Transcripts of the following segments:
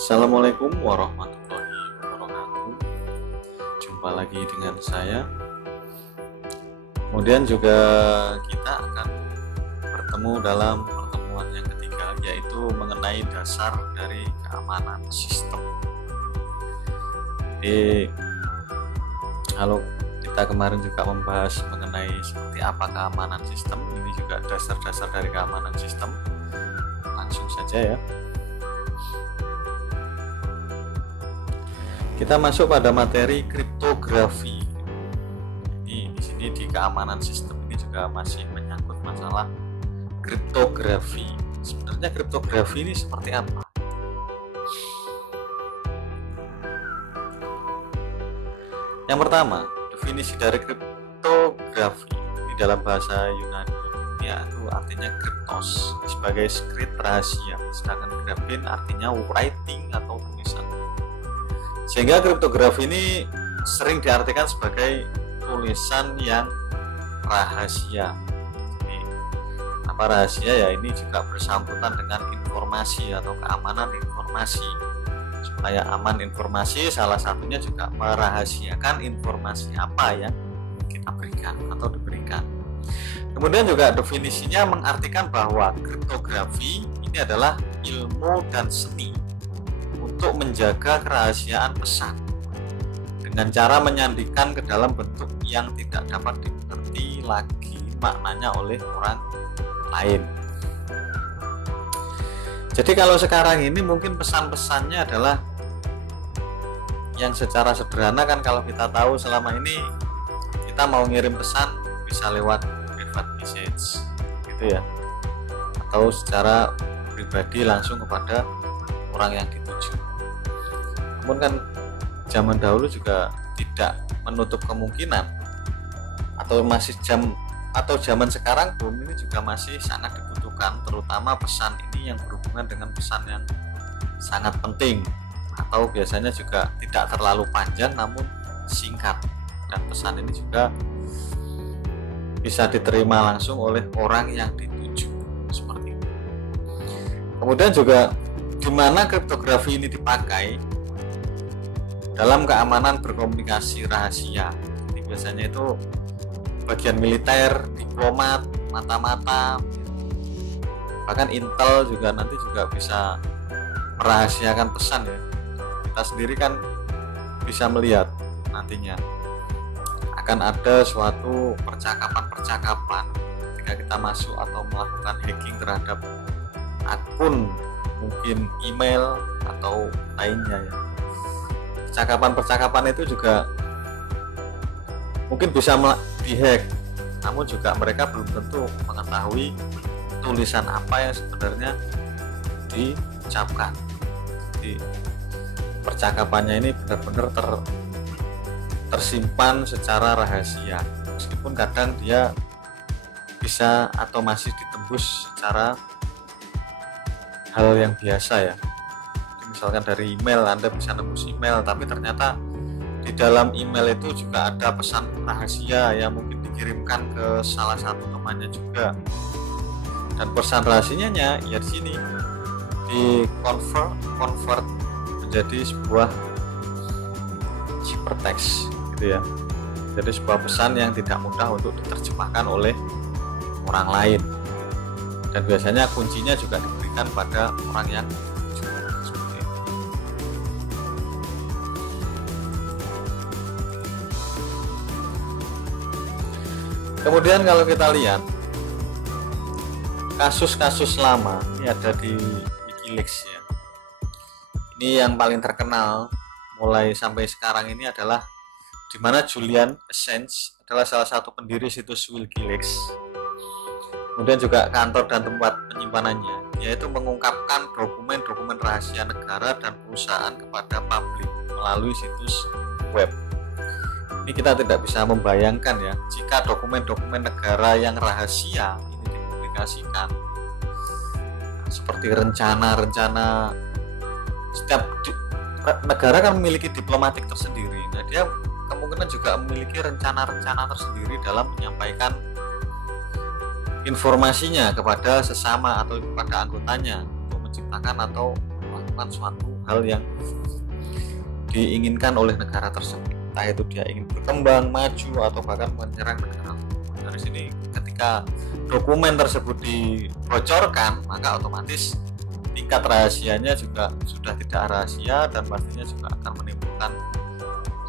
Assalamualaikum warahmatullahi wabarakatuh. Jumpa lagi dengan saya. Kemudian juga kita akan bertemu dalam pertemuan yang ketiga, yaitu mengenai dasar dari keamanan sistem. Jadi kalau kita kemarin juga membahas mengenai seperti apa keamanan sistem, ini juga dasar-dasar dari keamanan sistem. Langsung saja ya. Kita masuk pada materi kriptografi. Jadi di sini di keamanan sistem ini juga masih menyangkut masalah kriptografi. Sebenarnya kriptografi ini seperti apa? Yang pertama, definisi dari kriptografi ini dalam bahasa Yunani itu artinya kriptos sebagai script rahasia, sedangkan grafin artinya writing atau tulisan. Sehingga kriptografi ini sering diartikan sebagai tulisan yang rahasia. Jadi, apa rahasia ya, ini juga bersangkutan dengan informasi atau keamanan informasi. Supaya aman informasi, salah satunya juga merahasiakan informasi apa yang kita berikan atau diberikan. Kemudian juga definisinya mengartikan bahwa kriptografi ini adalah ilmu dan seni untuk menjaga kerahasiaan pesan dengan cara menyandikan ke dalam bentuk yang tidak dapat dimengerti lagi maknanya oleh orang lain. Jadi kalau sekarang ini mungkin pesan-pesannya adalah yang secara sederhana kan, kalau kita tahu selama ini kita mau ngirim pesan bisa lewat private message gitu ya, atau secara pribadi langsung kepada orang yang dituju. Namun kan zaman dahulu juga tidak menutup kemungkinan, atau zaman sekarang pun ini juga masih sangat dibutuhkan, terutama pesan ini yang berhubungan dengan pesan yang sangat penting, atau biasanya juga tidak terlalu panjang namun singkat, dan pesan ini juga bisa diterima langsung oleh orang yang dituju seperti itu. Kemudian juga di mana kriptografi ini dipakai dalam keamanan berkomunikasi rahasia. Jadi biasanya itu bagian militer, diplomat, mata-mata, bahkan Intel juga nanti juga bisa merahasiakan pesan ya. Kita sendiri kan bisa melihat nantinya akan ada suatu percakapan ketika kita masuk atau melakukan hacking terhadap akun, mungkin email atau lainnya ya. Percakapan itu juga mungkin bisa dihack, namun juga mereka belum tentu mengetahui tulisan apa yang sebenarnya diucapkan. Jadi percakapannya ini benar-benar tersimpan secara rahasia, meskipun kadang dia bisa atau masih ditembus secara hal yang biasa ya. Misalkan dari email, Anda bisa nembus email, tapi ternyata di dalam email itu juga ada pesan rahasia yang mungkin dikirimkan ke salah satu temannya juga, dan pesan rahasianya ya di sini di convert menjadi sebuah ciphertext gitu ya. Jadi sebuah pesan yang tidak mudah untuk diterjemahkan oleh orang lain, dan biasanya kuncinya juga diberikan pada orang yang Kemudian kalau kita lihat kasus-kasus lama ini ada di WikiLeaks ya. Ini yang paling terkenal mulai sampai sekarang ini adalah di mana Julian Assange adalah salah satu pendiri situs WikiLeaks. Kemudian juga kantor dan tempat penyimpanannya, yaitu mengungkapkan dokumen-dokumen rahasia negara dan perusahaan kepada publik melalui situs web. Ini kita tidak bisa membayangkan ya, jika dokumen-dokumen negara yang rahasia ini dipublikasikan. Seperti rencana-rencana, setiap negara kan memiliki diplomatik tersendiri. Nah, dia kemungkinan juga memiliki rencana-rencana tersendiri dalam menyampaikan informasinya kepada sesama atau kepada anggotanya untuk menciptakan atau melakukan suatu hal yang diinginkan oleh negara tersebut, entah itu dia ingin berkembang, maju, atau bahkan menyerang negara. Dari sini ketika dokumen tersebut dibocorkan, maka otomatis tingkat rahasianya juga sudah tidak rahasia dan pastinya juga akan menimbulkan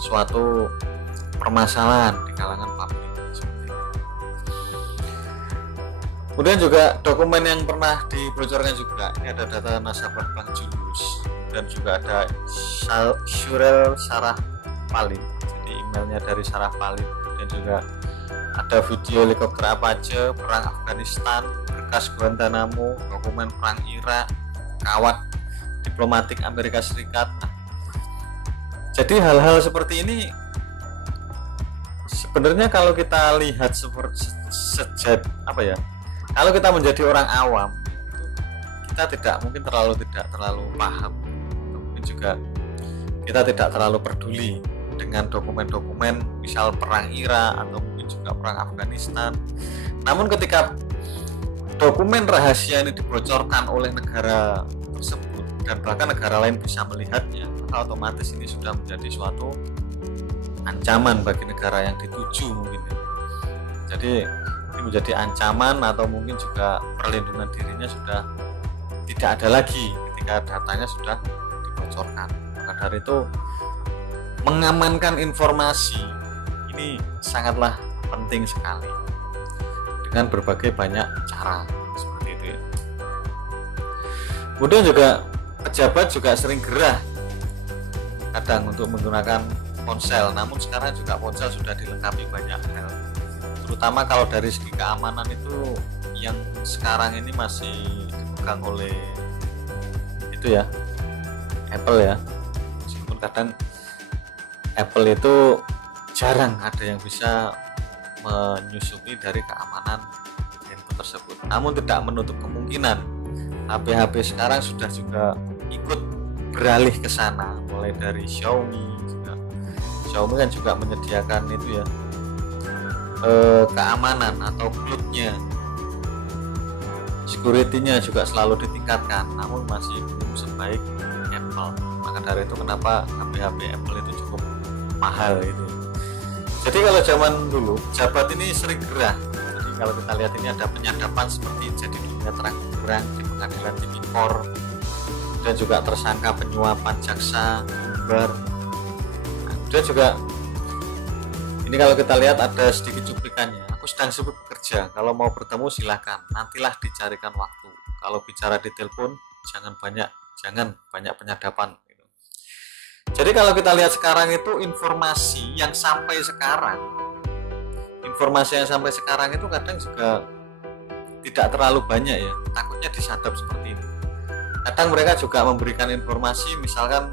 suatu permasalahan di kalangan publik. Kemudian juga dokumen yang pernah dibocorkan juga, ini ada data nasabah Bank Julius dan juga ada Shurel Sarah Palin, jadi emailnya dari Sarah Palin, dan juga ada video helikopter Apache perang Afghanistan, berkas Guantanamo, dokumen perang Irak, kawat diplomatik Amerika Serikat. Jadi hal-hal seperti ini sebenarnya kalau kita lihat kalau kita menjadi orang awam, kita tidak terlalu paham, mungkin juga kita tidak terlalu peduli dengan dokumen-dokumen misal perang Irak atau mungkin juga perang Afghanistan. Namun ketika dokumen rahasia ini dibocorkan oleh negara tersebut dan bahkan negara lain bisa melihatnya, maka otomatis ini sudah menjadi suatu ancaman bagi negara yang dituju mungkin. Jadi ini menjadi ancaman atau mungkin juga perlindungan dirinya sudah tidak ada lagi ketika datanya sudah dibocorkan. Maka dari itu mengamankan informasi ini sangatlah penting sekali dengan berbagai banyak cara seperti itu ya. Kemudian juga pejabat juga sering gerah kadang untuk menggunakan ponsel, namun sekarang juga ponsel sudah dilengkapi banyak hal, terutama kalau dari segi keamanan itu yang sekarang ini masih dipegang oleh itu ya, Apple ya. Meskipun kadang Apple itu jarang ada yang bisa menyusupi dari keamanan handphone tersebut, namun tidak menutup kemungkinan HP-HP sekarang sudah juga ikut beralih ke sana, mulai dari Xiaomi kan juga menyediakan itu ya, keamanan atau cloud-nya, security-nya juga selalu ditingkatkan, namun masih belum sebaik Apple. Maka dari itu kenapa HP-HP Apple itu cukup mahal itu. Jadi kalau zaman dulu pejabat ini sering gerah. Jadi kalau kita lihat ini ada penyadapan seperti jadi dunia terang-terang di pengadilan tipikor, dan juga tersangka penyuapan jaksa Umbar. Dan juga ini kalau kita lihat ada sedikit cuplikannya. Aku sedang sibuk bekerja, kalau mau bertemu silahkan, nantilah dicarikan waktu. Kalau bicara di telepon jangan banyak penyadapan gitu. Jadi kalau kita lihat sekarang itu informasi yang sampai sekarang itu kadang juga tidak terlalu banyak ya, takutnya disadap seperti itu. Kadang mereka juga memberikan informasi misalkan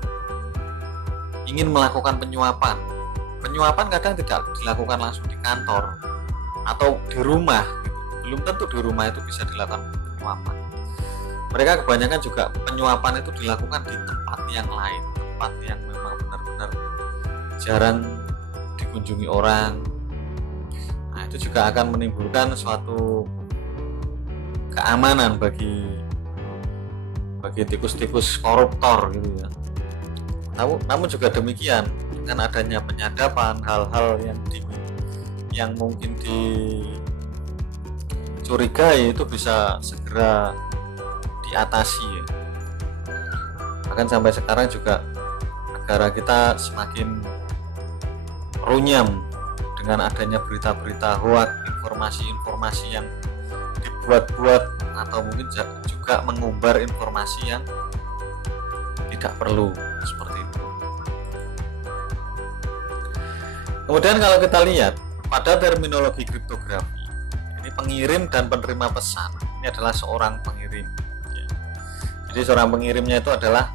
ingin melakukan penyuapan kadang tidak dilakukan langsung di kantor atau di rumah gitu. Belum tentu di rumah itu bisa dilakukan penyuapan. Mereka kebanyakan juga penyuapan itu dilakukan di tempat yang lain, tempat yang memang benar-benar jarang dikunjungi orang. Nah, itu juga akan menimbulkan suatu keamanan bagi tikus-tikus koruptor gitu ya. Namun juga demikian, dengan adanya penyadapan hal-hal yang mungkin dicurigai itu bisa segera diatasi ya. Bahkan sampai sekarang juga negara kita semakin runyam dengan adanya berita-berita hoax, informasi-informasi yang dibuat-buat atau mungkin juga mengumbar informasi yang tidak perlu seperti itu. Kemudian kalau kita lihat pada terminologi kriptografi, ini pengirim dan penerima pesan ini adalah seorang pengirim ya. Jadi seorang pengirimnya itu adalah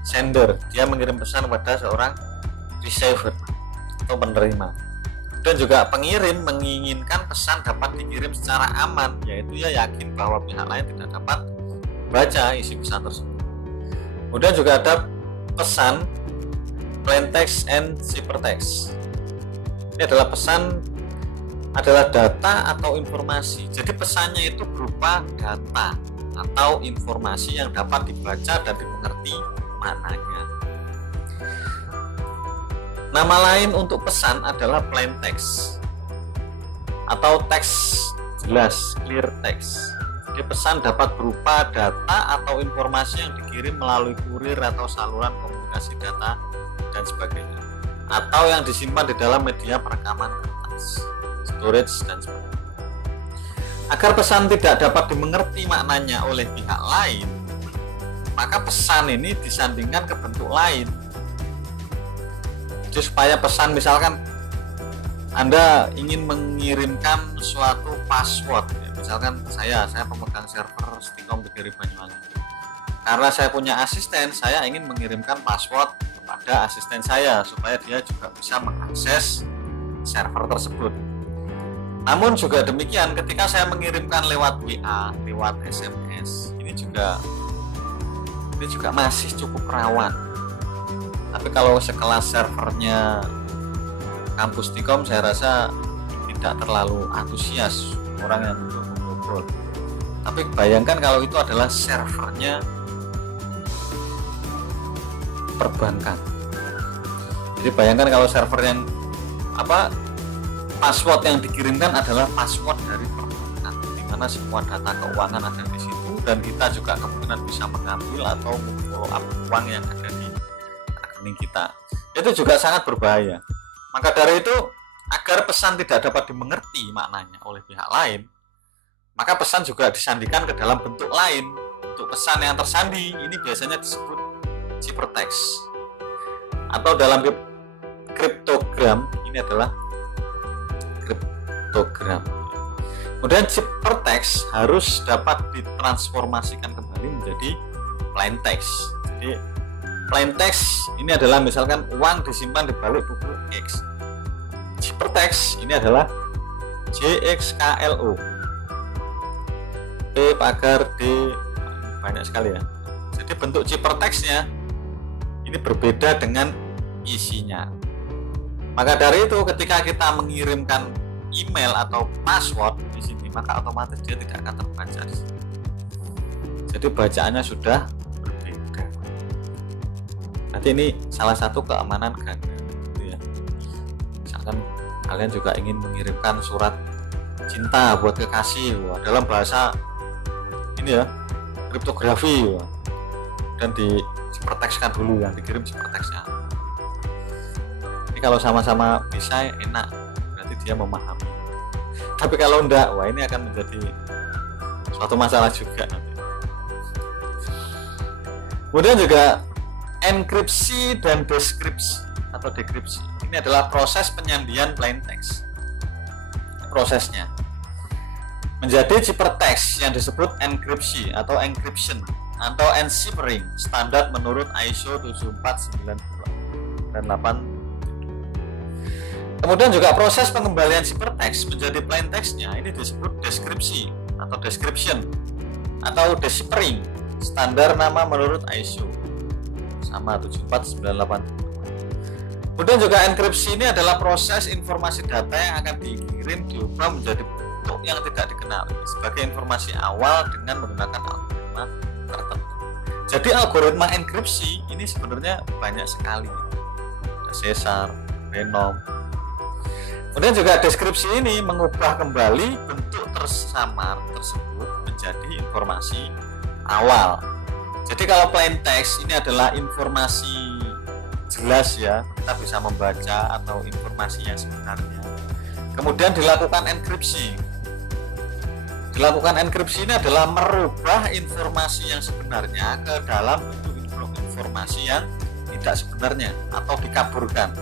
sender, dia mengirim pesan kepada seorang receiver atau penerima. Dan juga pengirim menginginkan pesan dapat dikirim secara aman, yaitu ia yakin bahwa pihak lain tidak dapat baca isi pesan tersebut. Kemudian juga ada pesan plain text and ciphertext. Ini adalah pesan adalah data atau informasi. Jadi pesannya itu berupa data atau informasi yang dapat dibaca dan dimengerti maknanya. Nama lain untuk pesan adalah plain text atau teks jelas, clear text. Jadi pesan dapat berupa data atau informasi yang dikirim melalui kurir atau saluran komunikasi data dan sebagainya, atau yang disimpan di dalam media perekaman kertas, storage dan sebagainya. Agar pesan tidak dapat dimengerti maknanya oleh pihak lain, maka pesan ini disandingkan ke bentuk lain. Jadi supaya pesan, misalkan Anda ingin mengirimkan suatu password, ya, misalkan saya pemegang server Stikom Kediri Banyuwangi. Karena saya punya asisten, saya ingin mengirimkan password kepada asisten saya supaya dia juga bisa mengakses server tersebut. Namun juga demikian, ketika saya mengirimkan lewat WA, lewat SMS, ini juga masih cukup rawan. Tapi kalau sekelas servernya kampus Stikom, saya rasa tidak terlalu antusias orang yang untuk mengobrol. Tapi bayangkan kalau itu adalah servernya perbankan. Jadi bayangkan kalau server yang password yang dikirimkan adalah password dari perbankan, di mana semua data keuangan ada di situ, dan kita juga kemungkinan bisa mengambil atau follow up uang yang ada di rekening kita. Itu juga sangat berbahaya. Maka dari itu, agar pesan tidak dapat dimengerti maknanya oleh pihak lain, maka pesan juga disandikan ke dalam bentuk lain. Untuk pesan yang tersandi ini biasanya disebut ciphertext, atau dalam kriptogram ini adalah kriptogram. Kemudian ciphertext harus dapat ditransformasikan kembali menjadi plain text. Jadi plain text ini adalah misalkan uang disimpan di balik buku X. Ciphertext ini adalah JXKLO. P pagar D, banyak sekali ya. Jadi bentuk ciphertextnya ini berbeda dengan isinya. Maka dari itu ketika kita mengirimkan email atau password di sini, maka otomatis dia tidak akan terbaca di sini. Jadi bacaannya sudah berbeda. Nanti ini salah satu keamanan ganda, gitu ya. Misalkan kalian juga ingin mengirimkan surat cinta buat kekasih, dalam bahasa ini ya, kriptografi, dan di ciphertextkan dulu, yang dikirim ciphertextnya. Ini kalau sama-sama bisa enak, berarti dia memahami. Tapi kalau enggak, wah ini akan menjadi suatu masalah juga nanti. Kemudian juga enkripsi dan deskripsi atau dekripsi. Ini adalah proses penyandian plain text. Prosesnya menjadi ciphertext yang disebut enkripsi atau encryption atau enciphering standar menurut ISO 74928 dan 8. Kemudian juga proses pengembalian ciphertext menjadi plain text-nya ini disebut deskripsi atau description atau deciphering standar nama menurut ISO sama 74928. Kemudian juga enkripsi ini adalah proses informasi data yang akan dikirim diubah menjadi bentuk yang tidak dikenal sebagai informasi awal dengan menggunakan algoritma tertentu. Jadi algoritma enkripsi ini sebenarnya banyak sekali. Ada Caesar, Venom. Kemudian juga deskripsi ini mengubah kembali bentuk tersamar tersebut menjadi informasi awal. Jadi kalau plain text ini adalah informasi jelas ya, kita bisa membaca atau informasi yang sebenarnya. Kemudian dilakukan enkripsi. Dilakukan enkripsi ini adalah merubah informasi yang sebenarnya ke dalam bentuk informasi yang tidak sebenarnya atau dikaburkan.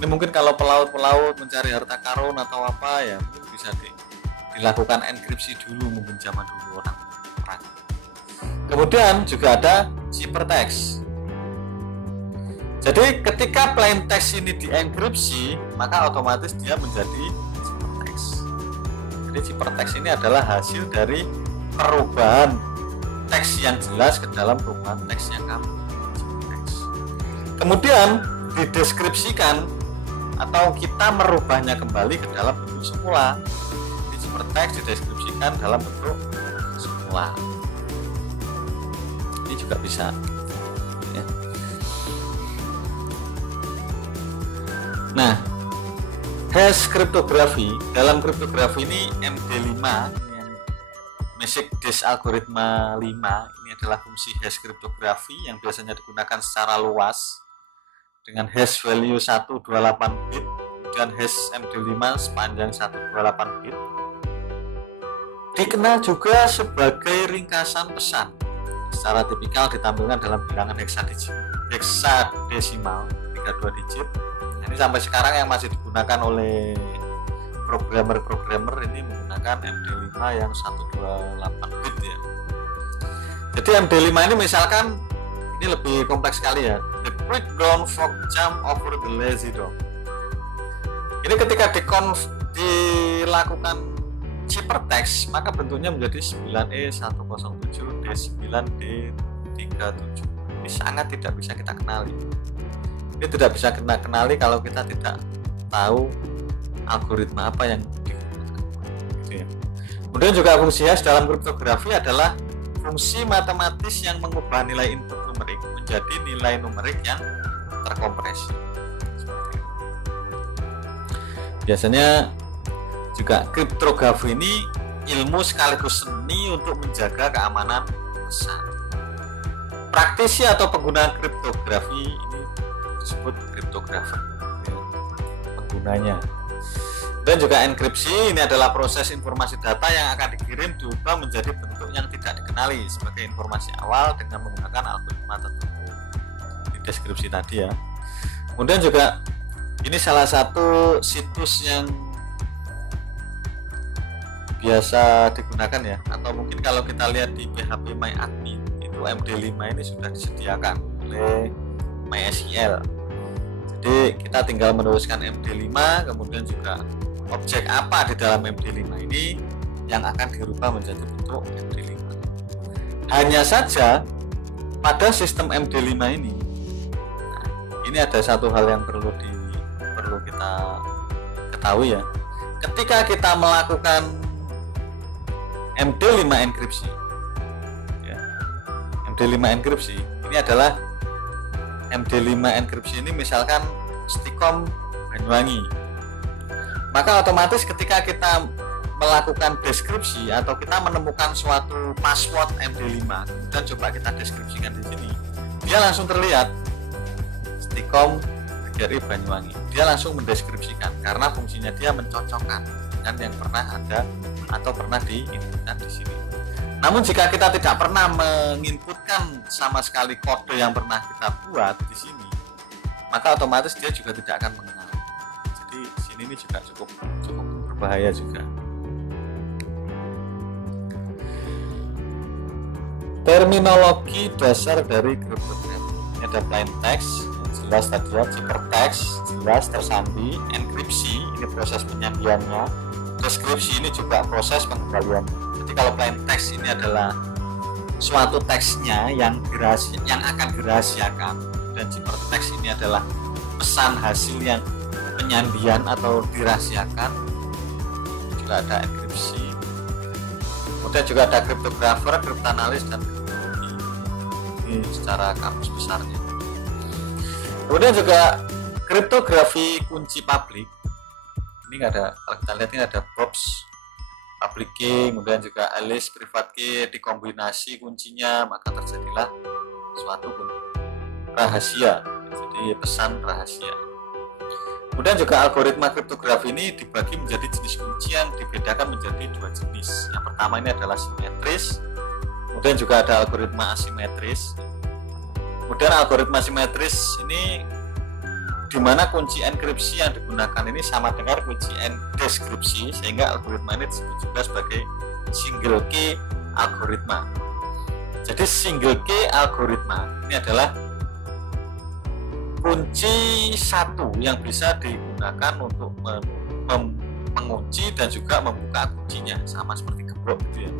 Ini mungkin kalau pelaut-pelaut mencari harta karun atau apa ya, mungkin bisa dilakukan enkripsi dulu, mungkin zaman dulu orang. Kemudian juga ada ciphertext. Jadi ketika plain text ini dienkripsi, maka otomatis dia menjadi ciphertext. Jadi ciphertext ini adalah hasil dari perubahan teks yang jelas ke dalam perubahan teks yang ciphertext. Kemudian dideskripsikan atau kita merubahnya kembali ke dalam bentuk semula. Di ciphertext dideskripsikan dalam bentuk semula. manual. Ini juga bisa ya. Nah, hash kriptografi, dalam kriptografi ini MD5 yang Message Dash Algoritma 5 ini adalah fungsi hash kriptografi yang biasanya digunakan secara luas dengan hash value 128 bit dan hash MD5 sepanjang 128 bit. Dikenal juga sebagai ringkasan pesan. Secara tipikal ditampilkan dalam bilangan heksadesimal 32 digit. Ini sampai sekarang yang masih digunakan oleh programmer ini menggunakan MD5 yang 128 bit ya. Jadi MD5 ini misalkan ini lebih kompleks sekali ya. The quick brown fox jump over the lazy dog. Ini ketika dilakukan ciphertext maka bentuknya menjadi 9E107D9D37. Ini sangat tidak bisa kita kenali. Ini tidak bisa kita kenali kalau kita tidak tahu algoritma apa yang digunakan. Gitu ya. Kemudian juga fungsi hash dalam kriptografi adalah fungsi matematis yang mengubah nilai input numerik menjadi nilai numerik yang terkompresi. Biasanya juga kriptografi ini ilmu sekaligus seni untuk menjaga keamanan pesan. Praktisi atau pengguna kriptografi ini disebut kriptografer penggunanya. Dan juga enkripsi ini adalah proses informasi data yang akan dikirim diubah menjadi bentuk yang tidak dikenali sebagai informasi awal dengan menggunakan algoritma tertentu di deskripsi tadi ya. Kemudian juga ini salah satu situs yang biasa digunakan ya, atau mungkin kalau kita lihat di phpMyAdmin itu MD5 ini sudah disediakan oleh MySQL. Jadi kita tinggal meneruskan MD5, kemudian juga objek apa di dalam MD5 ini yang akan dirubah menjadi bentuk MD5. Hanya saja pada sistem MD5 ini, ini ada satu hal yang perlu kita ketahui ya. Ketika kita melakukan MD5 enkripsi, ya, MD5 enkripsi ini adalah MD5 enkripsi ini misalkan Stikom Banyuwangi, maka otomatis ketika kita melakukan deskripsi atau kita menemukan suatu password MD5 dan coba kita deskripsikan di sini, dia langsung terlihat Stikom PGRI Banyuwangi. Dia langsung mendeskripsikan karena fungsinya dia mencocokkan dengan yang pernah ada atau pernah diinputkan di sini. Namun jika kita tidak pernah menginputkan sama sekali kode yang pernah kita buat di sini, maka otomatis dia juga tidak akan mengenal. Jadi sini ini juga cukup berbahaya juga. Terminologi dasar dari kriptografi. Ini ada plain text, jelas tadi ya, ciphertext, jelas tersandi, enkripsi, ini proses penyandiannya, deskripsi ini juga proses pengembaliannya. Jadi kalau plain text ini adalah suatu teksnya yang akan dirahasiakan, dan ciphertext ini adalah pesan hasil yang penyandian atau dirahasiakan. Juga ada enkripsi, kemudian juga ada kriptografer, kriptanalis, dan kriptologi. Ini secara kamus besarnya. Kemudian juga kriptografi kunci publik. Ini ada, kalau kita lihat ini ada box public key, kemudian juga Alice private key, dikombinasi kuncinya maka terjadilah suatu rahasia, jadi pesan rahasia. Kemudian juga algoritma kriptografi ini dibagi menjadi jenis kunci yang dibedakan menjadi dua jenis. Yang pertama ini adalah simetris, kemudian juga ada algoritma asimetris. Kemudian algoritma simetris ini di mana kunci enkripsi yang digunakan ini sama dengan kunci deskripsi, sehingga algoritma ini disebut juga sebagai single key algoritma. Jadi single key algoritma ini adalah kunci satu yang bisa digunakan untuk mengunci dan juga membuka kuncinya, sama seperti gembok gitu ya.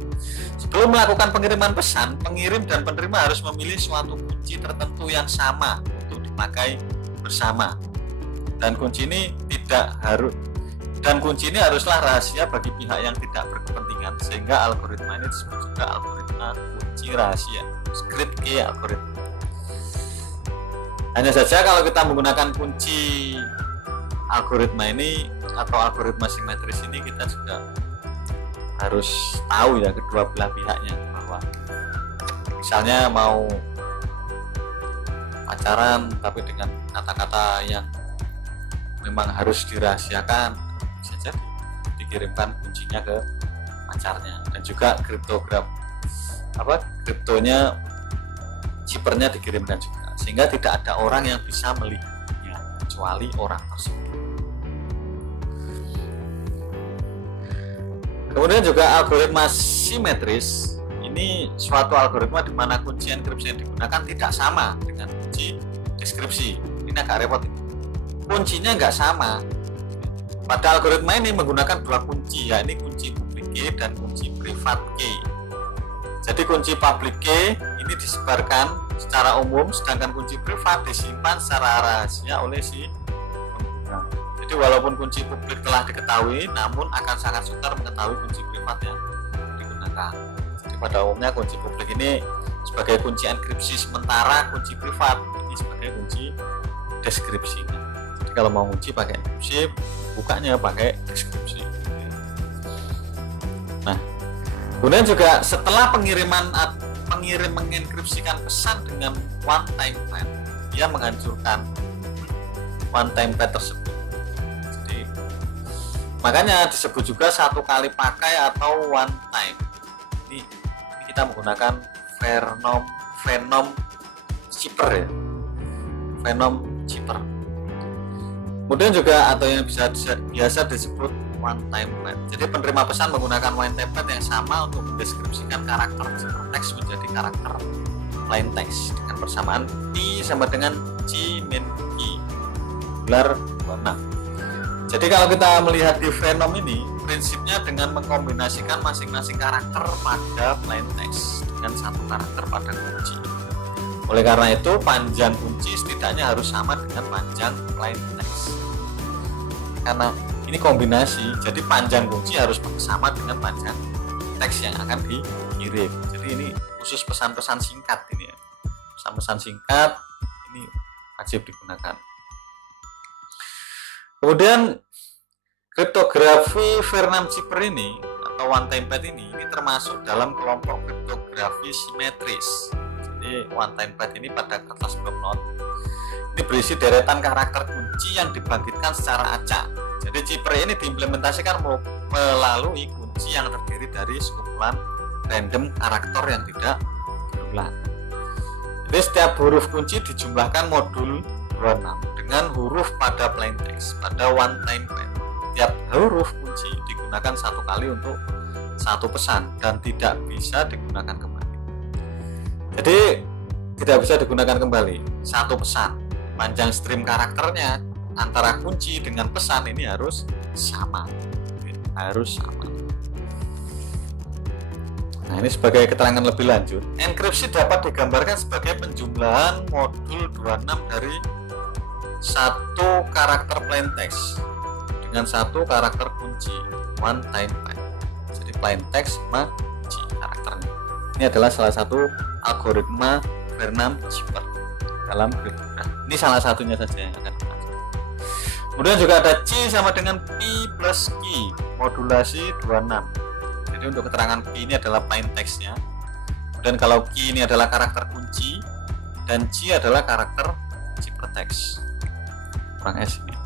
Sebelum melakukan pengiriman pesan, pengirim dan penerima harus memilih suatu kunci tertentu yang sama untuk dipakai bersama, dan kunci ini haruslah rahasia bagi pihak yang tidak berkepentingan, sehingga algoritma ini disebut juga algoritma fenomena kunci rahasia, script key algoritma. Hanya saja kalau kita menggunakan kunci algoritma ini atau algoritma simetris ini, kita juga harus tahu ya kedua belah pihaknya, bahwa misalnya mau pacaran tapi dengan kata-kata yang memang harus dirahasiakan, bisa jadi dikirimkan kuncinya ke pacarnya. Dan juga kriptonya, chippernya dikirimkan juga, sehingga tidak ada orang yang bisa melihatnya kecuali orang tersebut. Kemudian juga algoritma simetris ini suatu algoritma di mana kunci enkripsi yang digunakan tidak sama dengan kunci deskripsi. Ini agak repot. Kuncinya nggak sama. Pada algoritma ini menggunakan dua kunci, yakni kunci public key dan kunci private key. Jadi kunci public key ini disebarkan secara umum, sedangkan kunci privat disimpan secara rahasia oleh si pengguna. Jadi walaupun kunci publik telah diketahui, namun akan sangat sukar mengetahui kunci privat yang digunakan. Jadi pada umumnya kunci publik ini sebagai kunci enkripsi sementara, kunci privat ini sebagai kunci deskripsi. Jadi kalau mau kunci pakai enkripsi, bukanya pakai deskripsi. Nah, kemudian juga setelah pengirim mengenkripsikan pesan dengan one time pad, dia menghancurkan one time pad tersebut. Makanya disebut juga satu kali pakai atau one time. Ini kita menggunakan Phenom chipper ya. Phenom chipper. Kemudian juga atau yang biasa disebut one time pad. Jadi penerima pesan menggunakan one time pad yang sama untuk mendeskripsikan karakter teks menjadi karakter plain text dengan persamaan P sama dengan C min Q gelar 26. Jadi kalau kita melihat di Phenom ini, prinsipnya dengan mengkombinasikan masing-masing karakter pada plain text dengan satu karakter pada kunci. Oleh karena itu, panjang kunci setidaknya harus sama dengan panjang plain text. Karena ini kombinasi, jadi panjang kunci harus sama dengan panjang teks yang akan dikirim. Jadi ini khusus pesan-pesan singkat ini ya. Pesan-pesan singkat ini wajib digunakan. Kemudian kriptografi Phenom chipper ini atau one time pad ini termasuk dalam kelompok kriptografi simetris. Jadi one time pad ini pada kertas block note ini berisi deretan karakter kunci yang dibangkitkan secara acak. Jadi chipper ini diimplementasikan melalui kunci yang terdiri dari sekumpulan random karakter yang tidak berulang. Jadi setiap huruf kunci dijumlahkan modul 26 dengan huruf pada plain text pada one time pad. Tiap huruf kunci digunakan satu kali untuk satu pesan dan tidak bisa digunakan kembali. Jadi tidak bisa digunakan kembali satu pesan. Panjang stream karakternya antara kunci dengan pesan ini harus sama. Harus sama. Nah, ini sebagai keterangan lebih lanjut, enkripsi dapat digambarkan sebagai penjumlahan modul 26 dari satu karakter plain text dengan satu karakter kunci one time pad. Jadi plain text sama kunci karakternya. Ini adalah salah satu algoritma Phenom chipper dalam kriptografi. Ini salah satunya saja yang akan kita coba. Kemudian juga ada C sama dengan P plus Q modulasi 26. Jadi untuk keterangan P ini adalah plain text-nya. Dan kalau Q ini adalah karakter kunci dan C adalah karakter ciphertext. Kurang S ini.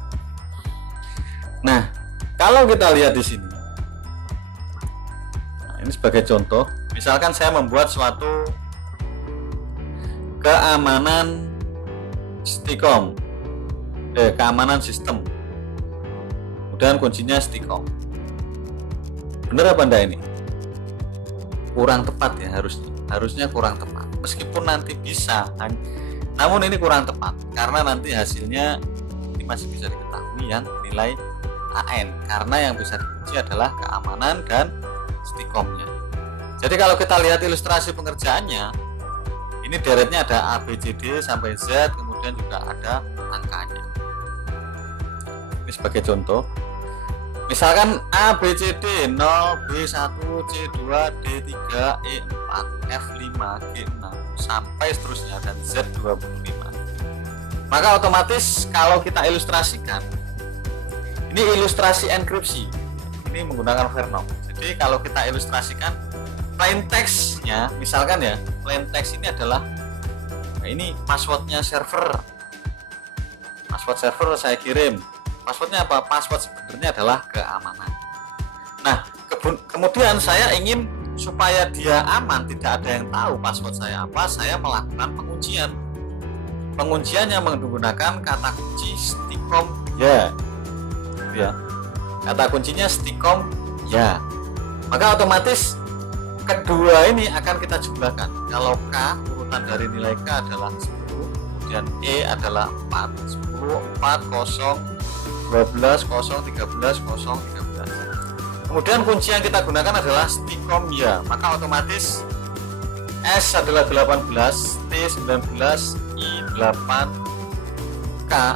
Nah, kalau kita lihat di sini. Nah, ini sebagai contoh, misalkan saya membuat suatu keamanan Sticom. Keamanan sistem. Kemudian kuncinya Sticom. Bener apa enggak ini? Kurang tepat ya harusnya kurang tepat. Meskipun nanti bisa, namun ini kurang tepat karena nanti hasilnya ini masih bisa diketahui yang nilai AN karena yang bisa dikunci adalah keamanan dan Sticomnya. Jadi kalau kita lihat ilustrasi pengerjaannya, ini deretnya ada A, B, C, D sampai Z, kemudian juga ada angkanya. Ini sebagai contoh. Misalkan A, B, C, D 0, B1, C2, D3, E4. F5, G6 sampai seterusnya dan Z25. Maka otomatis kalau kita ilustrasikan, ini ilustrasi enkripsi, ini menggunakan Vernom. Jadi kalau kita ilustrasikan plain text-nya, misalkan ya, plain text ini adalah, nah ini passwordnya server, password server saya kirim. Passwordnya apa? Password sebenarnya adalah keamanan. Nah, kemudian saya ingin supaya dia aman, tidak ada yang tahu password saya apa, saya melakukan penguncian. Pengunciannya menggunakan kata kunci stikom ya, gitu ya. Kata kuncinya stikom ya. Maka otomatis kedua ini akan kita jumlahkan. Kalau K, urutan dari nilai K adalah 10, kemudian E adalah 4, 10, 4, 0, 12, 0, 13, 0, 13. Kemudian kunci yang kita gunakan adalah stikom ya. Maka otomatis S adalah 18, T 19, I 8, K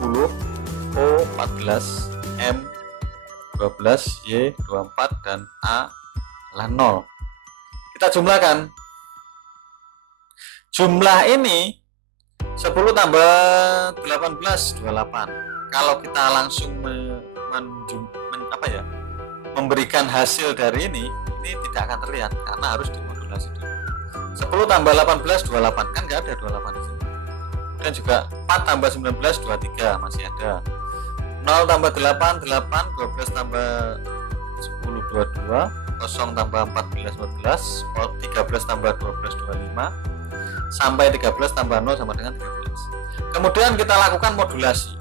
10, O 14, M 12, Y 24, dan A adalah 0. Kita jumlahkan. Jumlah ini 10 tambah 18, 28. Kalau kita langsung memberikan hasil dari ini tidak akan terlihat karena harus dimodulasi dulu. 10 tambah 18, 28, kan nggak ada 28 di sini. Dan juga 4 tambah 19, 23 masih ada. 0 tambah 8, 8, 12 tambah 10, 22, 0 tambah 14, 14, 13 tambah 12, 25, sampai 13 tambah 0 sama dengan 13. Kemudian kita lakukan modulasi.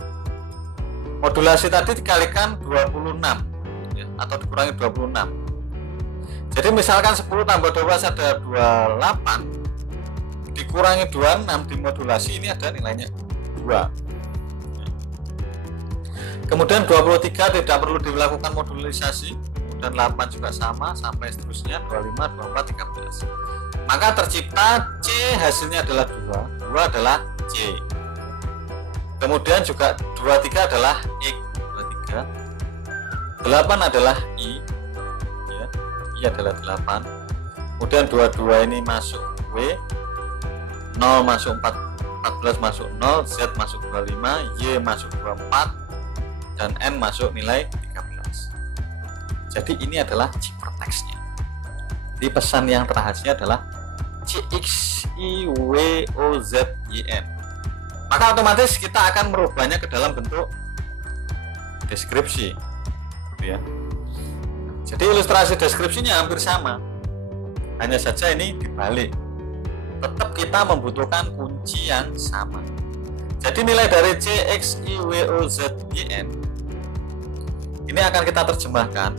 Modulasi tadi dikalikan 26 ya, atau dikurangi 26. Jadi misalkan 10 tambah 12 ada 28, dikurangi 26 dimodulasi, ini ada nilainya 2. Kemudian 23 tidak perlu dilakukan modulisasi, kemudian 8 juga sama, sampai seterusnya 25, 24, 13. Maka tercipta C, hasilnya adalah 2, 2 adalah C. Kemudian juga 23 adalah X, 23. 8 adalah I, ya, I adalah 8. Kemudian 22 ini masuk W, 0 masuk 14 masuk 0, Z masuk 25, Y masuk 24, dan N masuk nilai 13. Jadi ini adalah ciphertextnya. Di pesan yang terhasilnya adalah CXIWOZYN. Maka otomatis kita akan merubahnya ke dalam bentuk deskripsi, gitu ya. Jadi ilustrasi deskripsinya hampir sama, hanya saja ini dibalik. Tetap kita membutuhkan kunci yang sama. Jadi nilai dari CXIWOZYN ini akan kita terjemahkan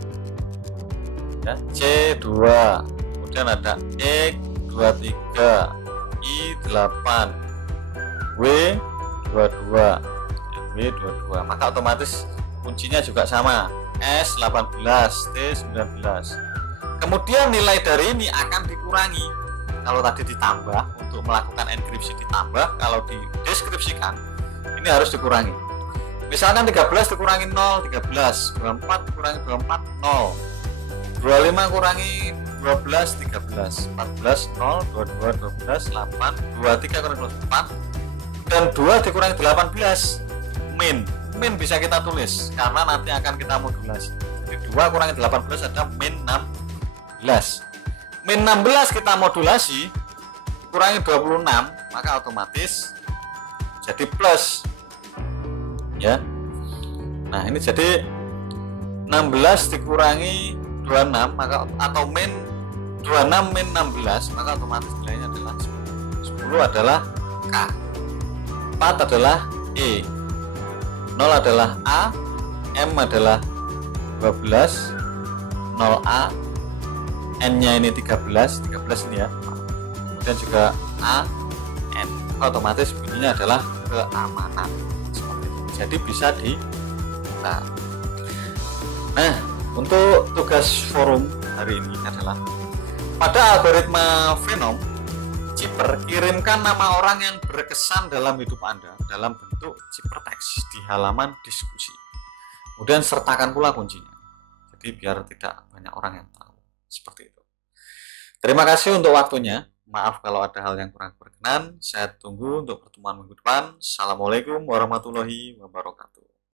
ya, C2, kemudian ada X23, I8, W22, W22. Maka otomatis kuncinya juga sama, S18, T19. Kemudian nilai dari ini akan dikurangi. Kalau tadi ditambah, untuk melakukan enkripsi ditambah, kalau dideskripsikan ini harus dikurangi. Misalkan 13 dikurangi 0, 13, 24 dikurangi 24, 0, 25 kurangi 12, 13, 14, 0, 22, 12, 8, 23 kurangi 24, dan 2 dikurangi 18, min bisa kita tulis karena nanti akan kita modulasi. Jadi 2 kurangi 18 ada min 16. Min 16 kita modulasi kurangi 26, maka otomatis jadi plus ya. Nah ini jadi 16 dikurangi 26, maka atau min 26 min 16, maka otomatis nilainya adalah 10. 10 adalah K, 4 adalah E, 0 adalah A, M adalah 12, 0A, N nya ini 13 ini ya, kemudian juga A, N, otomatis bunyinya adalah keamanan. Jadi bisa dibuka. Nah, untuk tugas forum hari ini adalah pada algoritma Venom Cipher, kirimkan nama orang yang berkesan dalam hidup Anda dalam bentuk ciphertext di halaman diskusi. Kemudian sertakan pula kuncinya. Jadi biar tidak banyak orang yang tahu. Seperti itu. Terima kasih untuk waktunya. Maaf kalau ada hal yang kurang berkenan. Saya tunggu untuk pertemuan minggu depan. Assalamualaikum warahmatullahi wabarakatuh.